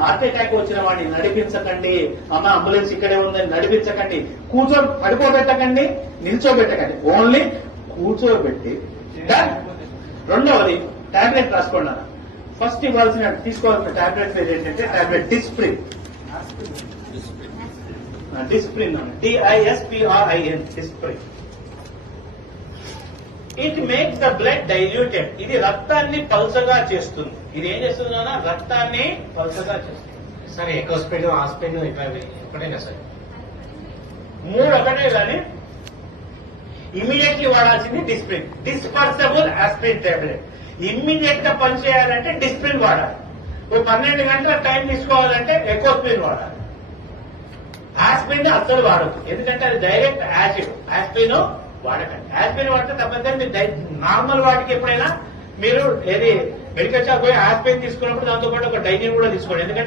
Heart attack వచ్చిన వాడిని నడిపించకండి. అమ్మ అంబులెన్స్ ఇక్కడే ఉందని నడిపించకండి. పడుకోబెట్టకండి, నిల్చోబెట్టకండి, ఓన్లీ కూర్చోబెట్టి. రెండవది టాబ్లెట్ రాసుకోండి. ఫస్ట్ తీసుకోవాల్సిన టాబ్లెట్ పేరు ఏంటంటే tablet Disprin. Disprin DISPRIN Disprin. It makes the blood diluted. ఇది రక్తాన్ని పల్చగా చేస్తుంది. ఇది ఏం చేస్తుందన్నా రక్తాన్ని పల్చగా చేస్తుంది. సరే ఎక్కువ స్పీడ్ ఆ స్పీడ్ ఎప్పుడైనా సరే 3 ఒకటే కానీ ఇమీడియట్లీ వాడాల్సింది Disprin. Dispersible aspirin tablet. Immediate గా పనిచేయాలంటే డిస్ప్రిన్ వాడాలి. 12 గంటల టైం తీసుకోవాలంటే ఎకోస్ప్రిన్ వాడాలి. ఆస్పిరిన్ అస్సలు వాడద్దు, ఎందుకంటే అది డైరెక్ట్ యాసిడ్. ఆస్పిరిన్ వాడకండి. ఆస్పిరిన్ వాడితే తప్పనిసరి మీరు నార్మల్ వాటికి ఎప్పుడైనా మీరు ఏది మెడికల్ షాప్ పోయి ఆస్పిరిన్ తీసుకున్నప్పుడు దాంతో పాటు ఒక డైనిన్ కూడా తీసుకోండి. ఎందుకంటే